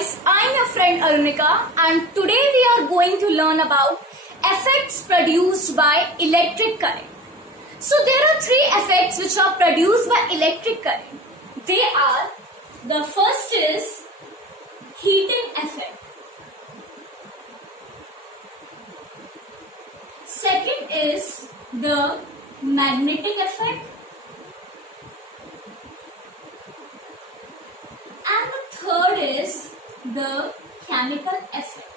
guys, I'm your friend Arunika and today we are going to learn about effects produced by electric current. So there are three effects which are produced by electric current. They are, the first is heating effect. Second is the magnetic effect. And the third is the chemical effect.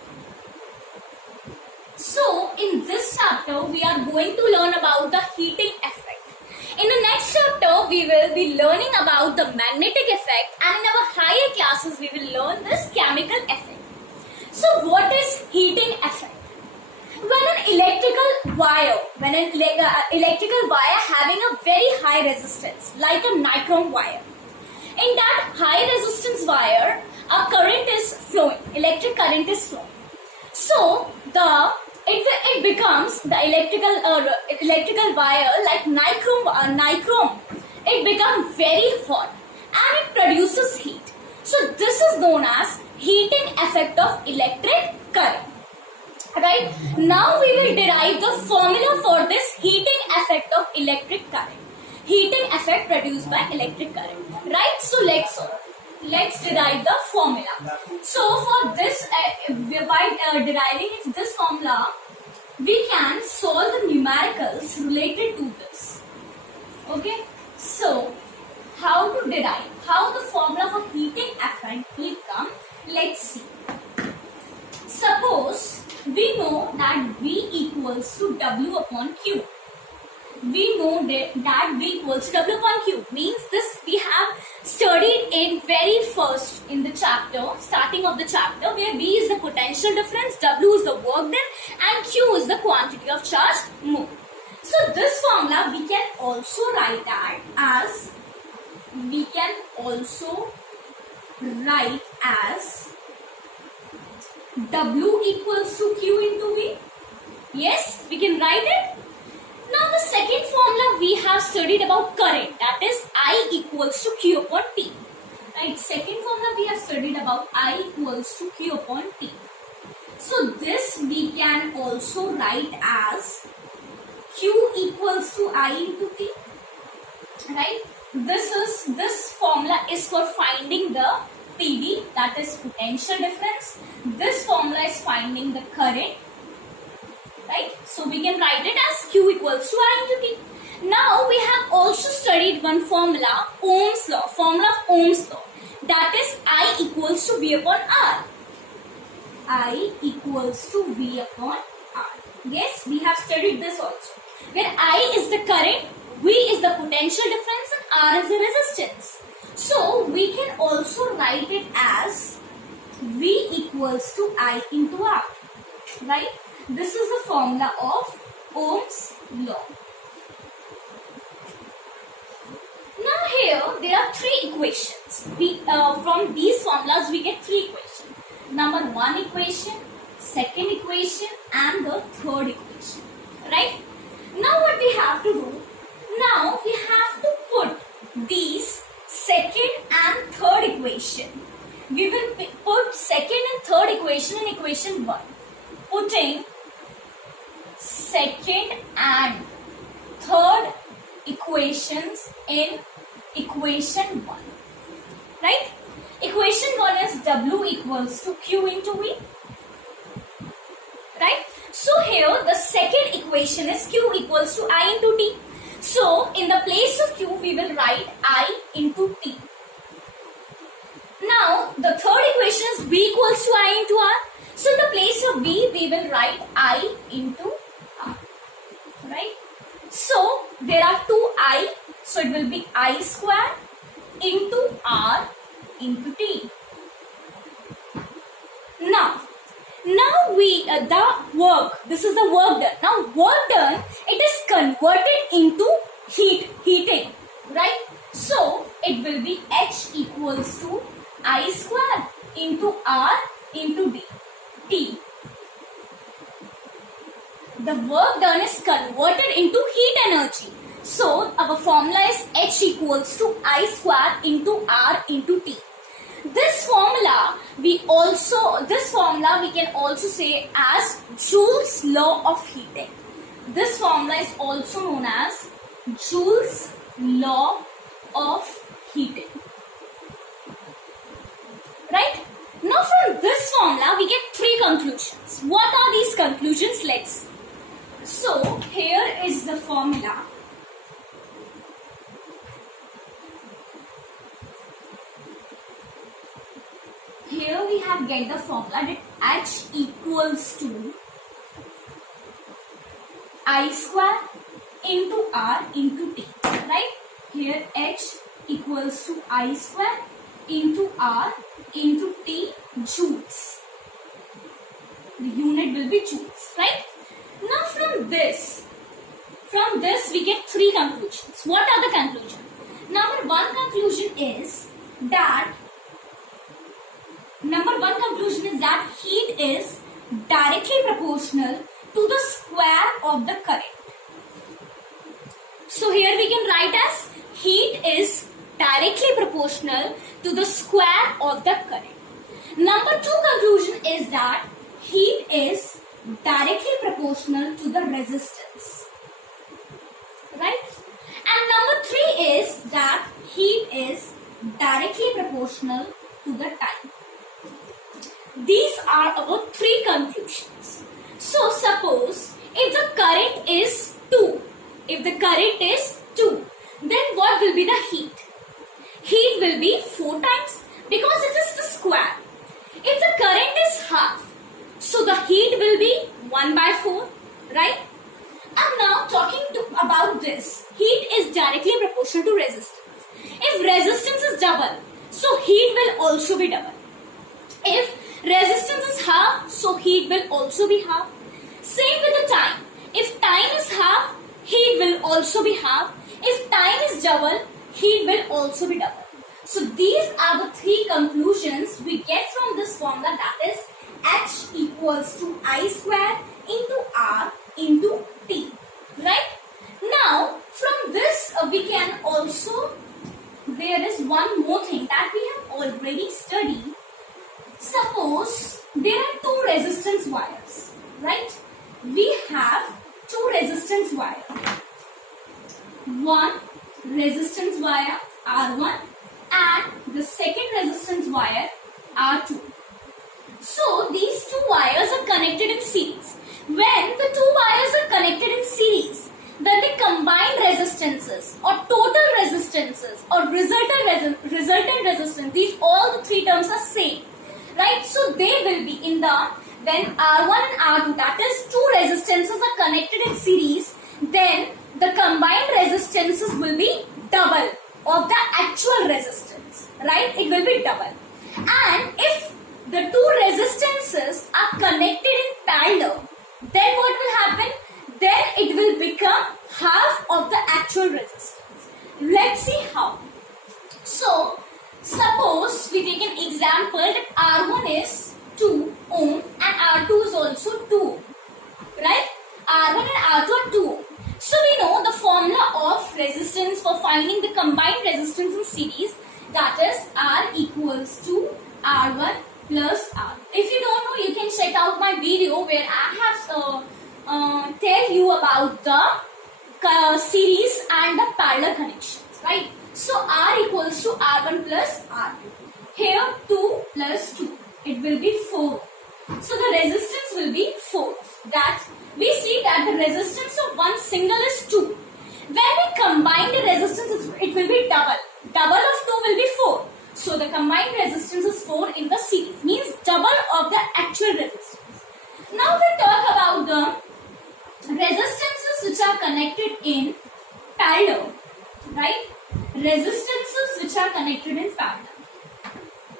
So, in this chapter, we are going to learn about the heating effect. In the next chapter, we will be learning about the magnetic effect, and in our higher classes, we will learn this chemical effect. So, what is heating effect? When an electrical wire having a very high resistance, like a nichrome wire, in that high resistance wire, a current is flowing, electric current is flowing. So it becomes the electrical wire like nichrome. It becomes very hot and it produces heat. So this is known as heating effect of electric current. Right? Now we will derive the formula for this heating effect of electric current. Heating effect produced by electric current. Right? So let's derive the formula. So for this, by deriving this formula, we can solve the numericals related to this. Okay? So how to derive, how the formula for heating effect will come, let's see. Suppose we know that V equals to W upon Q. We know that V equals to W upon Q. Means this we have studied in very first in the chapter, starting of the chapter, where V is the potential difference, W is the work done, and Q is the quantity of charge moved. So this formula we can also write that as, W equals to Q into V. Yes, we can write it. Now the second formula we have studied about current, that is I equals to Q upon T. Right, second formula we have studied about I equals to Q upon T. So this we can also write as Q equals to I into T. Right, this formula is for finding the PD, that is potential difference. This formula is finding the current. Right? So we can write it as Q equals to I into T. Now we have also studied one formula, Ohm's law, formula of Ohm's law. That is I equals to V upon R. I equals to V upon R. Yes, we have studied this also. Where I is the current, V is the potential difference, and R is the resistance. So we can also write it as V equals to I into R. Right? This is the formula of Ohm's law. Now here there are three equations. From these formulas we get three equations. Number one equation, second equation, and the third equation. Right? Now what we have to do? Now we have to put these second and third equation. We will put second and third equation in equation 1. Putting second and third equations in equation 1. Right? Equation 1 is W equals to Q into V. Right? So here the second equation is Q equals to I into T. So in the place of Q we will write I into T. Now the third equation is V equals to I into R. So in the place of V we will write I into R. Right? So there are two I. So it will be I square into R into T. Now we this is the work done. Now work done, it is converted into heating. Right? So it will be H equals to I square into R into T. The work done is converted into heat energy. So our formula is H equals to I square into R into T. This formula we can also say as Joule's law of heating. This formula is also known as Joule's law of heating. Right? Now from this formula we get three conclusions. What are these conclusions? Let's see. So here is the formula. Here we have get the formula that H equals to I square into R into T. Right? Here H equals to I square into R into T joules. The unit will be joules. Right? Now from this we get three conclusions. What are the conclusions? Number one conclusion is that heat is directly proportional to the square of the current. So here we can write as heat is directly proportional to the square of the current. Number two conclusion is that heat is directly proportional to the resistance. Right? And number three is that heat is directly proportional to the time. These are our three conclusions. So suppose if the current is 2, then what will be the heat? Heat will be 4 times because it is the square. If the current is half, so the heat will be 1 by 4, right? And now talking about this, heat is directly proportional to resistance. If resistance is double, so heat will also be double. If resistance is half, so heat will also be half. Same with the time. If time is half, heat will also be half. If time is double, heat will also be double. So these are the three conclusions we get from this formula, that is H equals to I square into R into T. Right? Now from this we can also, there is one more thing that we have already studied. Suppose there are two resistance wires, right? We have two resistance wires. One resistance wire R1 and the second resistance wire R2. So these two wires are connected in series. When the two wires are connected in series, then the combined resistances or total resistances or resultant resistance, these all the three terms are same. Right, so they will be in the, when R1 and R2, that is two resistances are connected in series, then the combined resistances will be double of the actual resistance, right? It will be double. And if the two resistances are connected in parallel, then what will happen? Then it will become half of the actual resistance. Let's see how. So suppose we take an example that R1 is 2 ohm and R2 is also 2 ohm, right? R1 and R2 are 2 ohm. So we know the formula of resistance for finding the combined resistance in series, that is R equals to R1 plus R. If you don't know, you can check out my video where I have tell you about the series and the parallel connections, right? So R equals to R1 plus R2. Here 2 plus 2. It will be 4. So the resistance will be 4. That we see that the resistance of one single is 2. When we combine the resistance, it will be double. Double of 2 will be 4. So the combined resistance is 4 in the series. Means double of the actual resistance. Now we talk about the resistances which are connected in parallel. Right? Resistances which are connected in parallel.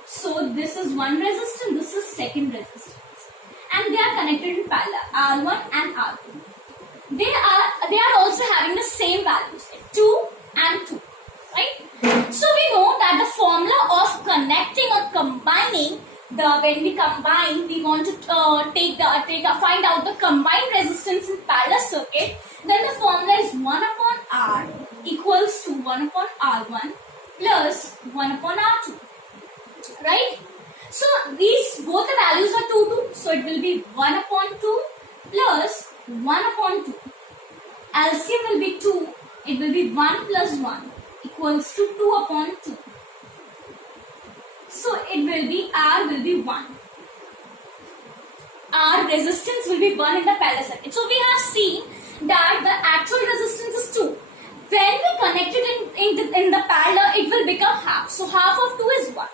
So this is one resistance, this is second resistance, and they are connected in parallel, R1 and R2. They are also having the same values, 2 and 2, right? So we know that the formula of connecting or combining, when we combine, we want to find out the combined resistance in parallel circuit. Then the formula is 1 upon R equals to 1 upon R1 plus 1 upon R2. right? So these both the values are 2 2, so it will be 1 upon 2 plus 1 upon 2. LCM will be 2, it will be 1 plus 1 equals to 2 upon 2. So it will be R will be 1. Our resistance will be 1 in the parallel circuit. So we have seen that the actual resistance is 2. When we connect it in the parallel, it will become half. So half of 2 is 1,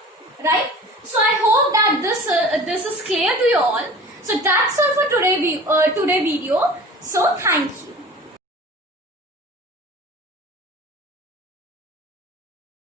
right? So I hope that this is clear to you all. So that's all for today video. So thank you.